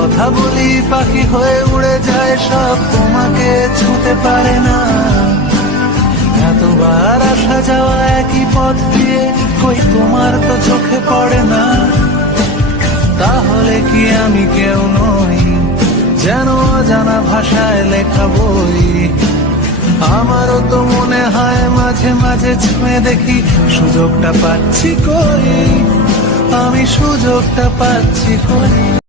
কথা বলি পাখি হয়ে উড়ে যায় সব, তোমাকে ছুঁতে পারে না। এতবার আসা যাওয়া একই পথ দিয়ে, কই তোমার তো চোখে পড়ে না। তাহলে কি আমি কেউ নই, যেন অজানা ভাষায় লেখা বই? আমারও তো মনে হয় মাঝে মাঝে ছুঁয়ে দেখি, সুযোগটা পাচ্ছি কই, আমি সুযোগটা পাচ্ছি কই।